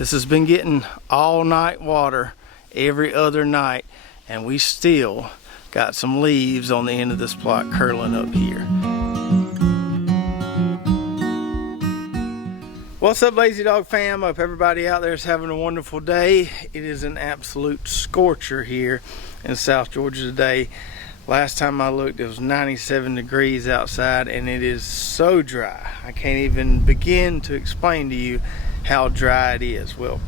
This has been getting all night water every other night, and we still got some leaves on the end of this plot curling up here. What's up, Lazy Dog fam? Hope everybody out there is having a wonderful day. It is an absolute scorcher here in South Georgia today. Last time I looked, it was 97 degrees outside, and it is so dry. I can't even begin to explain to you how dry it is. Well,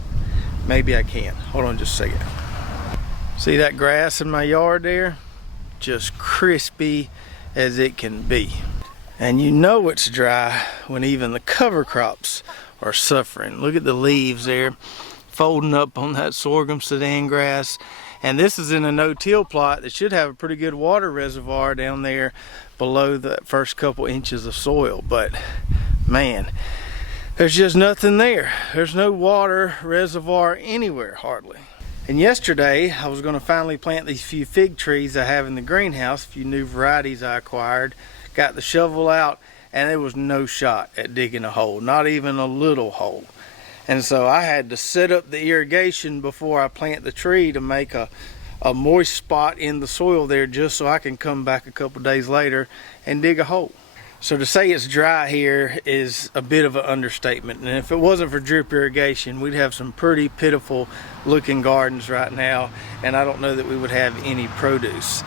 maybe I can. Hold on just a second. See that grass in my yard there? Just crispy as it can be. And you know it's dry when even the cover crops are suffering. Look at the leaves there folding up on that sorghum sudan grass. And this is in a no-till plot that should have a pretty good water reservoir down there below the first couple inches of soil. But man, there's just nothing there. There's no water reservoir anywhere hardly. And yesterday I was going to finally plant these few fig trees I have in the greenhouse, a few new varieties I acquired. Got the shovel out, and there was no shot at digging a hole, not even a little hole. And so I had to set up the irrigation before I plant the tree to make a moist spot in the soil there, just so I can come back a couple days later and dig a hole. So to say it's dry here is a bit of an understatement. And if it wasn't for drip irrigation, we'd have some pretty pitiful looking gardens right now, and I don't know that we would have any produce.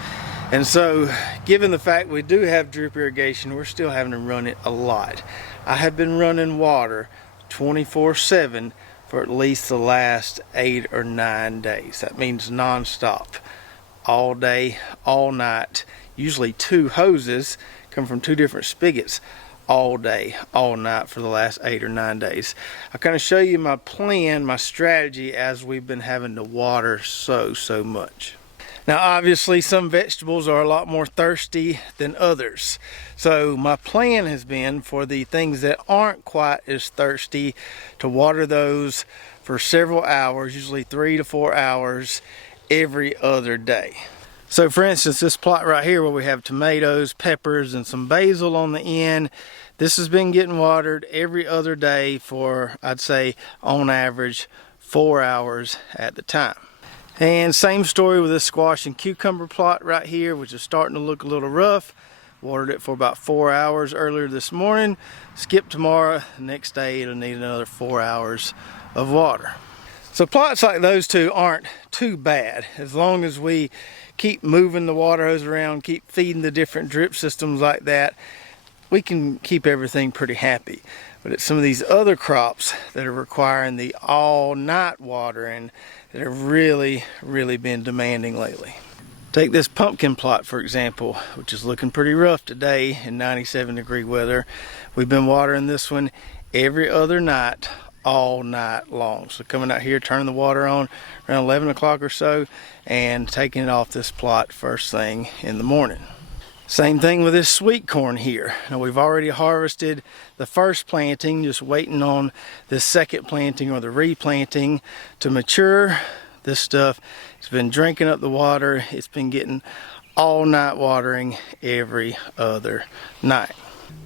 And so, given the fact we do have drip irrigation, we're still having to run it a lot. I have been running water 24/7 for at least the last 8 or 9 days. That means non-stop, all day, all night. Usually 2 hoses come from 2 different spigots all day, all night for the last 8 or 9 days. I'll kind of show you my plan, my strategy as we've been having to water so much. Now obviously some vegetables are a lot more thirsty than others. So my plan has been for the things that aren't quite as thirsty to water those for several hours, usually 3 to 4 hours every other day. So for instance, this plot right here where we have tomatoes, peppers, and some basil on the end, this has been getting watered every other day for, I'd say, on average, 4 hours at the time. And same story with this squash and cucumber plot right here, which is starting to look a little rough. Watered it for about 4 hours earlier this morning. Skip tomorrow, the next day it'll need another 4 hours of water. So plots like those two aren't too bad, as long as we keep moving the water hose around, keep feeding the different drip systems like that, we can keep everything pretty happy. But it's some of these other crops that are requiring the all-night watering that have really been demanding lately. Take this pumpkin plot for example, which is looking pretty rough today in 97 degree weather. We've been watering this one every other night, all night long. So coming out here, turning the water on around 11 o'clock or so, and taking it off this plot first thing in the morning. Same thing with this sweet corn here. Now we've already harvested the first planting, just waiting on this second planting or the replanting to mature. This stuff has been drinking up the water. It's been getting all night watering every other night.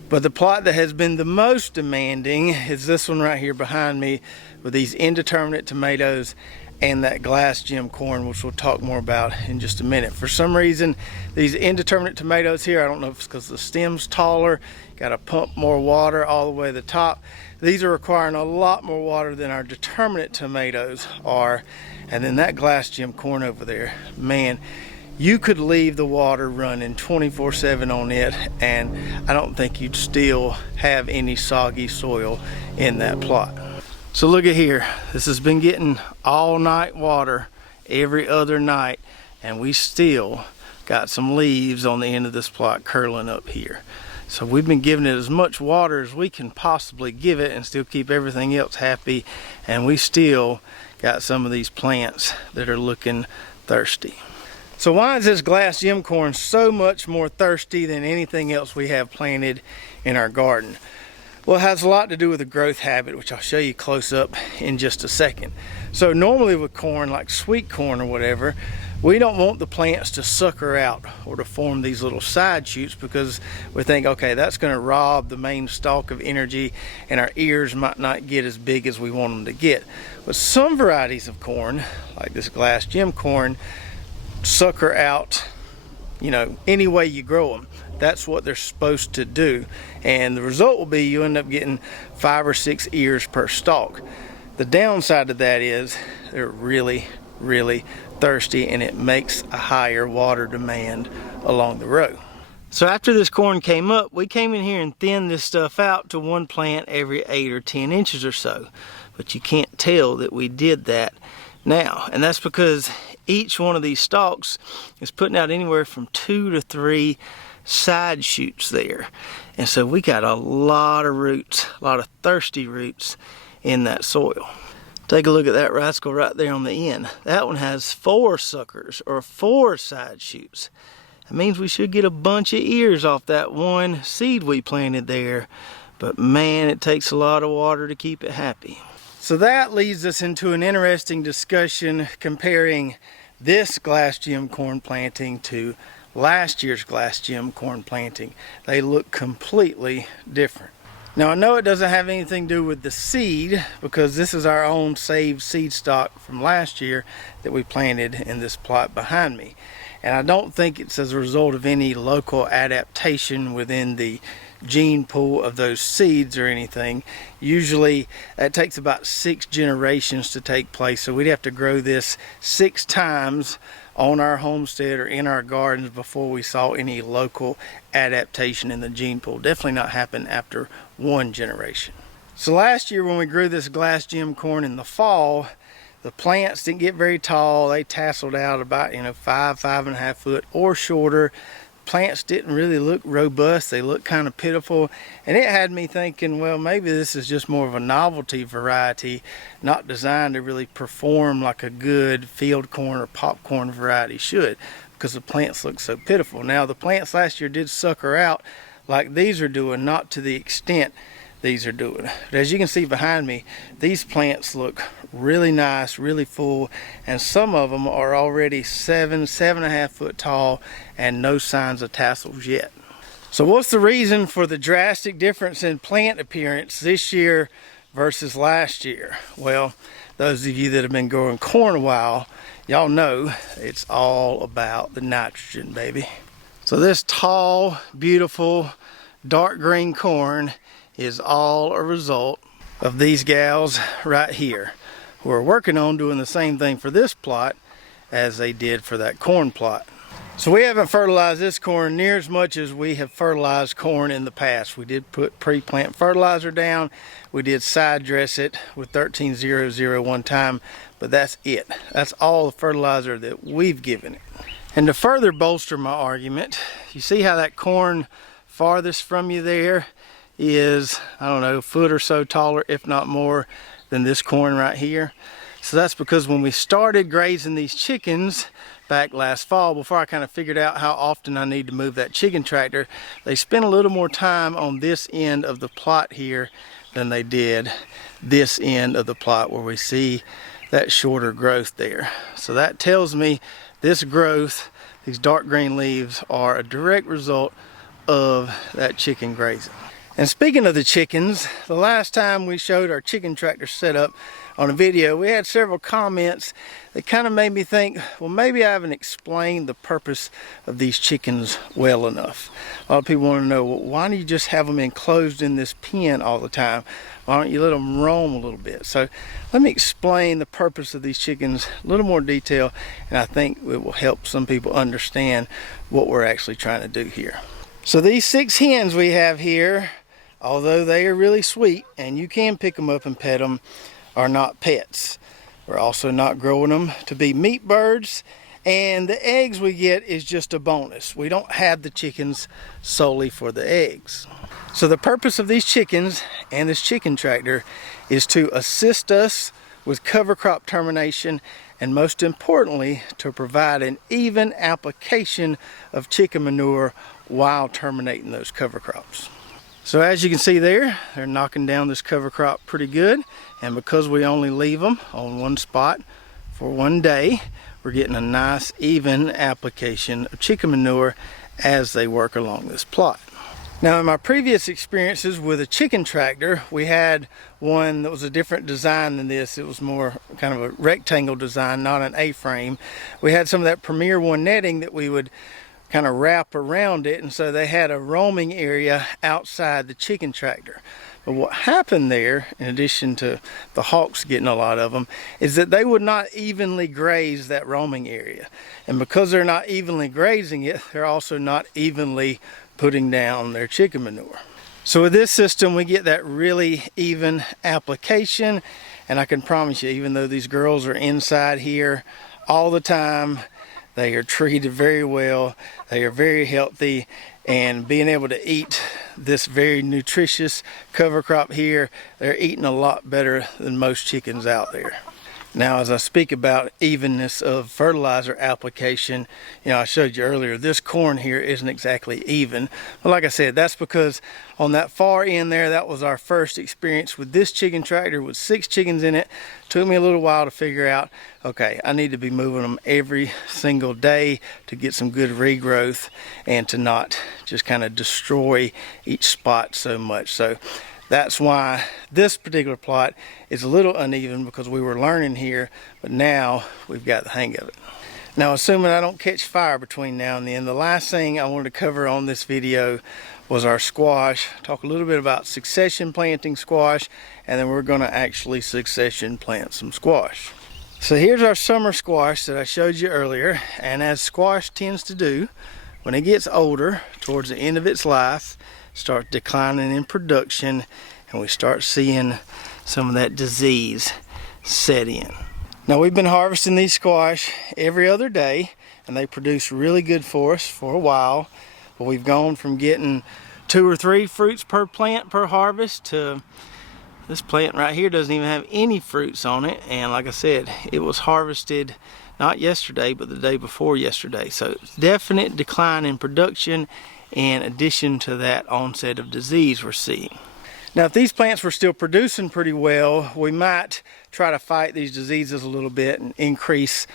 But the plot that has been the most demanding is this one right here behind me with these indeterminate tomatoes and that glass gem corn, which we'll talk more about in just a minute. For some reason, these indeterminate tomatoes here, I don't know if it's because the stem's taller, got to pump more water all the way to the top. These are requiring a lot more water than our determinate tomatoes are. And then that glass gem corn over there, man, you could leave the water running 24/7 on it, and I don't think you'd still have any soggy soil in that plot. So look at here, this has been getting all night water every other night, and we still got some leaves on the end of this plot curling up here. So we've been giving it as much water as we can possibly give it and still keep everything else happy, and we still got some of these plants that are looking thirsty. So why is this glass gem corn so much more thirsty than anything else we have planted in our garden? Well, it has a lot to do with the growth habit, which I'll show you close up in just a second. So normally with corn, like sweet corn or whatever, we don't want the plants to sucker out or to form these little side shoots, because we think, okay, that's going to rob the main stalk of energy and our ears might not get as big as we want them to get. But some varieties of corn, like this glass gem corn, sucker out, you know, any way you grow them. That's what they're supposed to do, and the result will be you end up getting 5 or 6 ears per stalk. The downside of that is they're really thirsty, and it makes a higher water demand along the row. So after this corn came up, we came in here and thinned this stuff out to one plant every 8 or 10 inches or so, but you can't tell that we did that now, and that's because each one of these stalks is putting out anywhere from 2 to 3 side shoots there, and so we got a lot of roots, a lot of thirsty roots in that soil. Take a look at that rascal right there on the end. That one has 4 suckers or 4 side shoots. That means we should get a bunch of ears off that one seed we planted there, but man, it takes a lot of water to keep it happy. So that leads us into an interesting discussion comparing this glass gem corn planting to last year's glass gem corn planting. They look completely different. Now I know it doesn't have anything to do with the seed, because this is our own saved seed stock from last year that we planted in this plot behind me. And I don't think it's as a result of any local adaptation within the gene pool of those seeds or anything. Usually it takes about 6 generations to take place, so we'd have to grow this 6 times on our homestead or in our gardens before we saw any local adaptation in the gene pool. Definitely not happen after 1 generation. So last year when we grew this glass gem corn in the fall, the plants didn't get very tall. They tasseled out about 5.5 foot or shorter. Plants didn't really look robust. They looked kind of pitiful, and it had me thinking, well, maybe this is just more of a novelty variety, not designed to really perform like a good field corn or popcorn variety should, because the plants look so pitiful. Now the plants last year did sucker out like these are doing, not to the extent these are doing. But as you can see behind me, these plants look really nice, really full, and some of them are already 7.5 foot tall and no signs of tassels yet. So what's the reason for the drastic difference in plant appearance this year versus last year? Well, those of you that have been growing corn a while, y'all know it's all about the nitrogen, baby. So this tall, beautiful, dark green corn is all a result of these gals right here, who are working on doing the same thing for this plot as they did for that corn plot. So we haven't fertilized this corn near as much as we have fertilized corn in the past. We did put pre-plant fertilizer down. We did side dress it with 1300 one time, but that's it. That's all the fertilizer that we've given it. And to further bolster my argument, you see how that corn farthest from you there is, I don't know, a foot or so taller, if not more, than this corn right here. So that's because when we started grazing these chickens back last fall, before I kind of figured out how often I need to move that chicken tractor, they spent a little more time on this end of the plot here than they did this end of the plot where we see that shorter growth there. So that tells me this growth, these dark green leaves, are a direct result of that chicken grazing. And speaking of the chickens, the last time we showed our chicken tractor setup on a video, we had several comments that kind of made me think, well, maybe I haven't explained the purpose of these chickens well enough. A lot of people want to know, well, why don't you just have them enclosed in this pen all the time? Why don't you let them roam a little bit? So let me explain the purpose of these chickens in a little more detail, and I think it will help some people understand what we're actually trying to do here. So these 6 hens we have here, although they are really sweet and you can pick them up and pet them, are not pets. We're also not growing them to be meat birds, and the eggs we get is just a bonus. We don't have the chickens solely for the eggs. So the purpose of these chickens and this chicken tractor is to assist us with cover crop termination, and most importantly, to provide an even application of chicken manure while terminating those cover crops. So as you can see there, they're knocking down this cover crop pretty good, and because we only leave them on one spot for one day, we're getting a nice even application of chicken manure as they work along this plot. Now in my previous experiences with a chicken tractor, we had one that was a different design than this. It was more kind of a rectangle design, not an A-frame. We had some of that Premier One netting that we would kind of wrap around it, and so they had a roaming area outside the chicken tractor. But what happened there, in addition to the hawks getting a lot of them, is that they would not evenly graze that roaming area. And because they're not evenly grazing it, they're also not evenly putting down their chicken manure. So with this system, we get that really even application, and I can promise you, even though these girls are inside here all the time, they are treated very well, they are very healthy, and being able to eat this very nutritious cover crop here, they're eating a lot better than most chickens out there. Now, as I speak about evenness of fertilizer application, you know, I showed you earlier, this corn here isn't exactly even. But like I said, that's because on that far end there, that was our first experience with this chicken tractor with 6 chickens in it. Took me a little while to figure out, okay, I need to be moving them every single day to get some good regrowth and to not just kind of destroy each spot so much. So that's why this particular plot is a little uneven, because we were learning here, but now we've got the hang of it. Now, assuming I don't catch fire between now and then, the last thing I wanted to cover on this video was our squash. Talk a little bit about succession planting squash, and then we're going to actually succession plant some squash. So here's our summer squash that I showed you earlier, and as squash tends to do, when it gets older, towards the end of its life, starts declining in production, and we start seeing some of that disease set in. Now, we've been harvesting these squash every other day, and they produce really good for us for a while, but we've gone from getting 2 or 3 fruits per plant per harvest to this plant right here doesn't even have any fruits on it. And like I said, it was harvested not yesterday but the day before yesterday, so definite decline in production in addition to that onset of disease we're seeing. Now, if these plants were still producing pretty well, we might try to fight these diseases a little bit and increase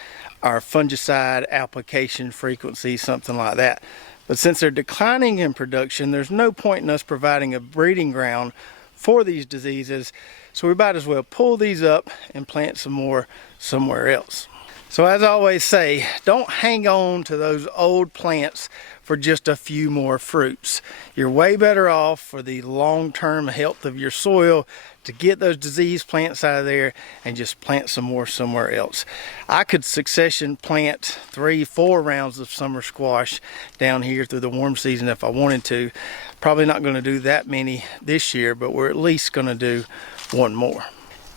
our fungicide application frequency, something like that. But since they're declining in production, there's no point in us providing a breeding ground for these diseases, so we might as well pull these up and plant some more somewhere else. So as I always say, don't hang on to those old plants for just a few more fruits. You're way better off for the long-term health of your soil to get those disease plants out of there and just plant some more somewhere else. I could succession plant 3-4 rounds of summer squash down here through the warm season if I wanted to. Probably not going to do that many this year, but we're at least going to do one more.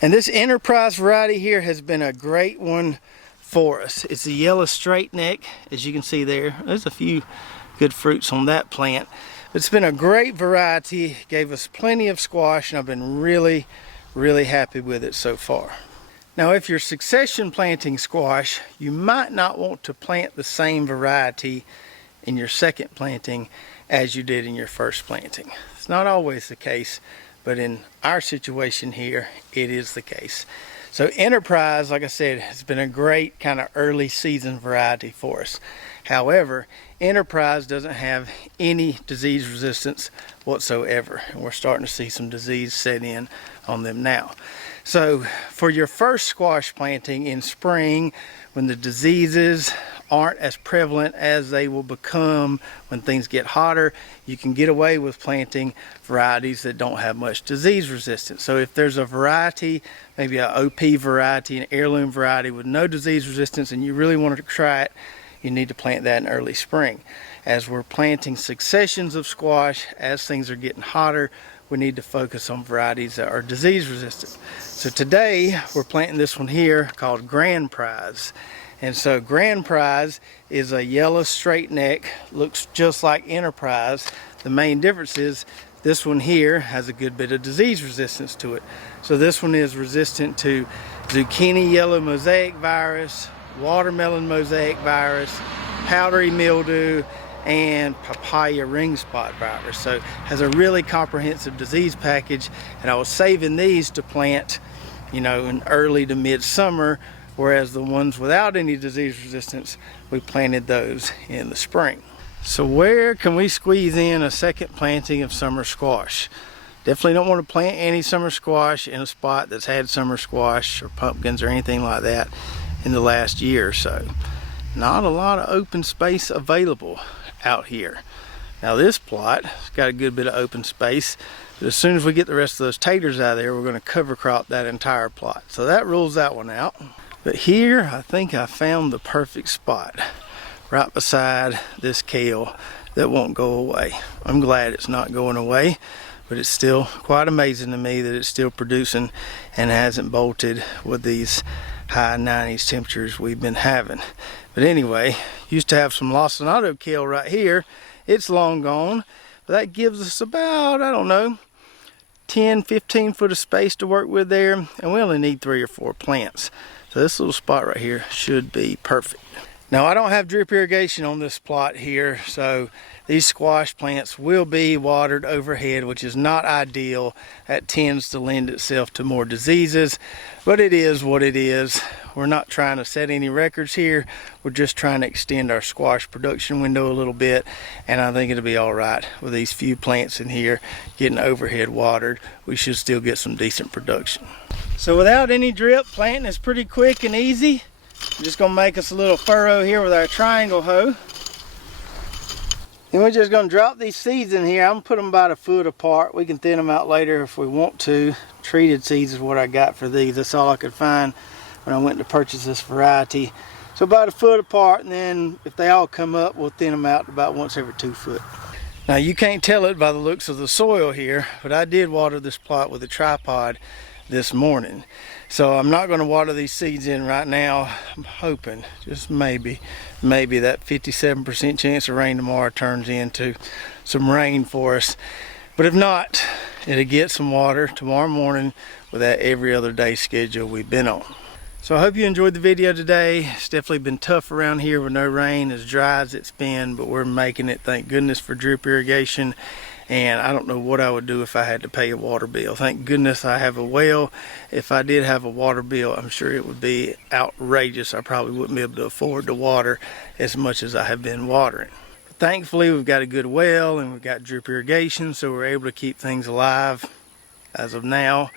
And this Enterprise variety here has been a great one for us. It's a yellow straight neck, as you can see there. There's a few good fruits on that plant. It's been a great variety, gave us plenty of squash, and I've been really happy with it so far. Now, if you're succession planting squash, you might not want to plant the same variety in your second planting as you did in your first planting. It's not always the case, but in our situation here, it is the case. So Enterprise, like I said, has been a great kind of early season variety for us. However, Enterprise doesn't have any disease resistance whatsoever, and we're starting to see some disease set in on them now. So for your first squash planting in spring, when the diseases aren't as prevalent as they will become when things get hotter, you can get away with planting varieties that don't have much disease resistance. So if there's a variety, maybe an OP variety, an heirloom variety with no disease resistance, and you really wanted to try it, you need to plant that in early spring. As we're planting successions of squash, as things are getting hotter, we need to focus on varieties that are disease resistant. So today we're planting this one here called Grand Prize. And so Grand Prize is a yellow straight neck, looks just like Enterprise. The main difference is this one here has a good bit of disease resistance to it. So this one is resistant to zucchini yellow mosaic virus, watermelon mosaic virus, powdery mildew, and papaya ring spot virus. So has a really comprehensive disease package, and I was saving these to plant, you know, in early to mid-summer, whereas the ones without any disease resistance, we planted those in the spring. So where can we squeeze in a second planting of summer squash? Definitely don't want to plant any summer squash in a spot that's had summer squash or pumpkins or anything like that in the last year or so. Not a lot of open space available out here. Now this plot has got a good bit of open space, but as soon as we get the rest of those taters out of there, we're going to cover crop that entire plot. So that rules that one out. But here, I think I found the perfect spot right beside this kale that won't go away. I'm glad it's not going away, but it's still quite amazing to me that it's still producing and hasn't bolted with these high 90s temperatures we've been having. But anyway, used to have some lacinato kale right here. It's long gone, but that gives us about, I don't know, 10-15 foot of space to work with there, and we only need 3 or 4 plants. So this little spot right here should be perfect. Now I don't have drip irrigation on this plot here, so these squash plants will be watered overhead, which is not ideal. That tends to lend itself to more diseases, but it is what it is. We're not trying to set any records here. We're just trying to extend our squash production window a little bit, and I think it'll be all right with these few plants in here getting overhead watered. We should still get some decent production. So without any drip, planting is pretty quick and easy. I'm just gonna make us a little furrow here with our triangle hoe. And we're just gonna drop these seeds in here. I'm gonna put them about a foot apart. We can thin them out later if we want to. Treated seeds is what I got for these. That's all I could find when I went to purchase this variety. So about a foot apart, and then if they all come up, we'll thin them out about once every 2 foot. Now you can't tell it by the looks of the soil here, but I did water this plot with a tripod this morning. So I'm not going to water these seeds in right now. I'm hoping, just maybe that 57% chance of rain tomorrow turns into some rain for us. But if not, it'll get some water tomorrow morning with that every other day schedule we've been on. So I hope you enjoyed the video today. It's definitely been tough around here with no rain, as dry as it's been, but we're making it, thank goodness for drip irrigation. And I don't know what I would do if I had to pay a water bill. Thank goodness I have a well. If I did have a water bill, I'm sure it would be outrageous. I probably wouldn't be able to afford to water as much as I have been watering. But thankfully, we've got a good well and we've got drip irrigation, so we're able to keep things alive as of now.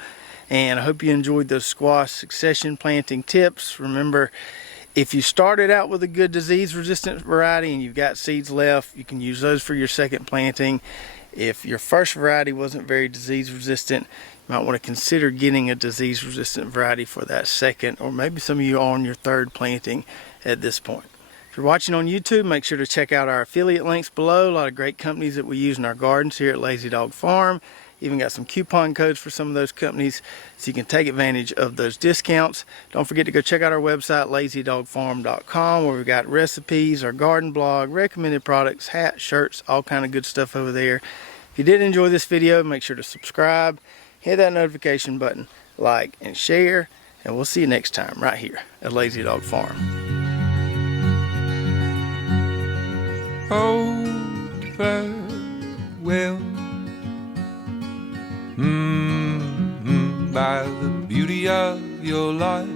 And I hope you enjoyed those squash succession planting tips. Remember, if you started out with a good disease resistant variety and you've got seeds left, you can use those for your second planting. If your first variety wasn't very disease resistant, you might want to consider getting a disease resistant variety for that second, or maybe some of you are on your third planting at this point. If you're watching on YouTube, make sure to check out our affiliate links below. A lot of great companies that we use in our gardens here at Lazy Dog Farm. Even got some coupon codes for some of those companies, so you can take advantage of those discounts. Don't forget to go check out our website, lazydogfarm.com, where we've got recipes, our garden blog, recommended products, hats, shirts, all kind of good stuff over there. If you did enjoy this video, make sure to subscribe, hit that notification button, like, and share, and we'll see you next time right here at Lazy Dog Farm. Oh, farewell. By the beauty of your life,